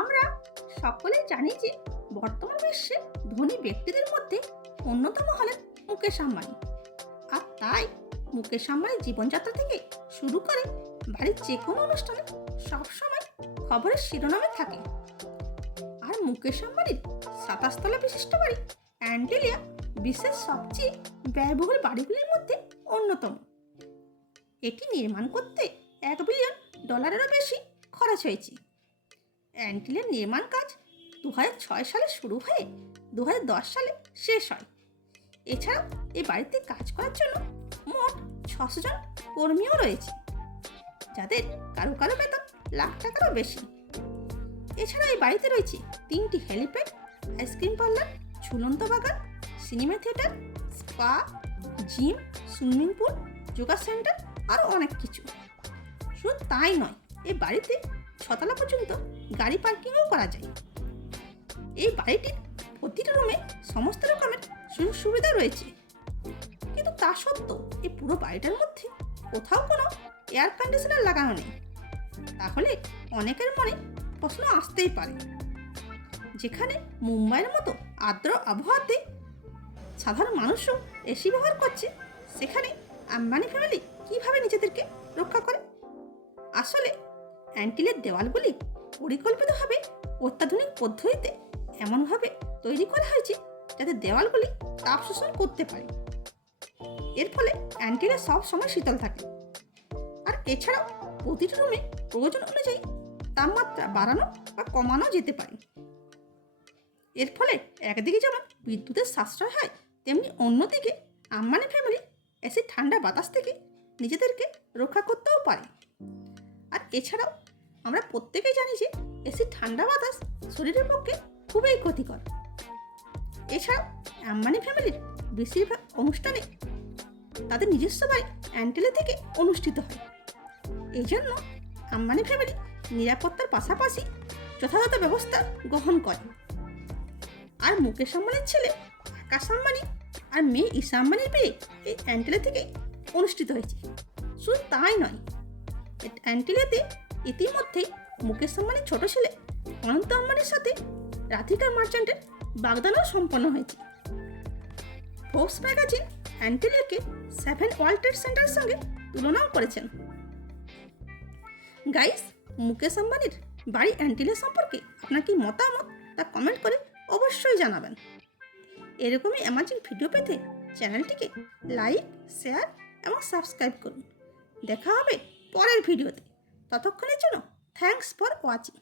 আমরা সকলেই জানি যে বর্তমান বিশ্বে ধনী ব্যক্তিদের মধ্যে অন্যতম হলেন মুকেশ আম্বানি। আর তাই মুকেশ আম্বানির জীবনযাত্রা থেকে শুরু করে বাড়ির যে কোনো অনুষ্ঠানে সবসময় খবরের শিরোনামে থাকে। আর মুকেশ আম্বানির 27 তলা বিশিষ্ট বাড়ি অ্যান্টিলিয়া বিশ্বের সবচেয়ে ব্যয়বহুল বাড়িগুলির মধ্যে অন্যতম। এটি নির্মাণ করতে $1 বিলিয়ন বেশি খরচ হয়েছে। অ্যান্টিলিয়ার নির্মাণ কাজ 2006 সালে শুরু হয়ে 2010 সালে শেষ হয়। এছাড়াও এই বাড়িতে কাজ করার জন্য মোট 600 জন কর্মীও রয়েছে, যাদের কারো কারো বেতন লাখ টাকারও বেশি। এছাড়া এই বাড়িতে রয়েছে 3টি হেলিপ্যাড, আইসক্রিম পার্লার, ঝুলন্ত বাগান, cinema theatre, spa, gym, swimming pool, yoga centre আরও অনেক কিছু। শুধু তাই নয়, এই বাড়িতে 6 তলা পর্যন্ত গাড়ি পার্কিংও করা যায়। এই বাড়িটির প্রতিটি রুমে সমস্ত রকমের সুযোগ সুবিধা রয়েছে, কিন্তু তা সত্ত্বেও এই পুরো বাড়িটার মধ্যে কোথাও কোনো এয়ার কন্ডিশনার লাগানো নেই। তাহলে অনেকের মনে প্রশ্ন আসতেই পারে, যেখানে মুম্বাইয়ের মতো আর্দ্র আবহাওয়াতে সাধারণ মানুষও এসি ব্যবহার করছে, সেখানে আম্বানি ফ্যামিলি কিভাবে নিজেদেরকে রক্ষা করে? আসলে অ্যান্টিলের দেওয়ালগুলি পরিকল্পিতভাবে অত্যাধুনিক পদ্ধতিতে এমনভাবে তৈরি করা হয়েছে যাতে দেওয়ালগুলি তাপ শোষণ করতে পারে। এর ফলে অ্যান্টিলে সব সময় শীতল থাকে। আর এছাড়াও প্রতিটি রুমে প্রয়োজন অনুযায়ী তাপমাত্রা বাড়ানো বা কমানো যেতে পারে। এর ফলে একদিকে যেমন বিদ্যুতের সাশ্রয় হয়, তেমনি অন্যদিকে আম্বানি ফ্যামিলি এসির ঠান্ডা বাতাস থেকে নিজেদেরকে রক্ষা করতেও পারে। আর এছাড়াও আমরা প্রত্যেকেই জানি যে এসির ঠান্ডা বাতাস শরীরের পক্ষে খুবই ক্ষতিকর। এছাড়াও আম্বানি ফ্যামিলির বেশিরভাগ অনুষ্ঠানে তাদের নিজস্ব বাড়ি অ্যান্টিলে থেকে অনুষ্ঠিত হয়। এই জন্য আম্বানি ফ্যামিলি নিরাপত্তার পাশাপাশি যথাযথ ব্যবস্থা গ্রহণ করে। আর মুকেশ আম্বানির ছেলে আকাশ আম্বানি আর মেয়ে ঈশা আম্বানির বিয়ে এই অ্যান্টিলে থেকে অনুষ্ঠিত হয়েছে। শুধু তাই নয়, অ্যান্টিলেতে ইতিমধ্যেই মুকেশ আম্বানির ছোট ছেলে অনন্ত আম্বানির সাথে রাধিকা মার্চেন্টের বাগদানও সম্পন্ন হয়েছে। ফোর্বস ম্যাগাজিন অ্যান্টিলেকে 7 ওয়ার্ল্ড ট্রেড সেন্টারের সঙ্গে তুলনাও করেছেন। গাইস, মুকেশ আম্বানির বাড়ি অ্যান্টিলে সম্পর্কে আপনার কি মতামত তা কমেন্ট করে অবশ্যই জানাবেন। এরকমই অ্যামাজিং ভিডিও পেতে চ্যানেলটিকে লাইক, শেয়ার এবং সাবস্ক্রাইব করুন। দেখা হবে পরের ভিডিওতে। ততক্ষণের জন্য থ্যাঙ্কস ফর ওয়াচিং।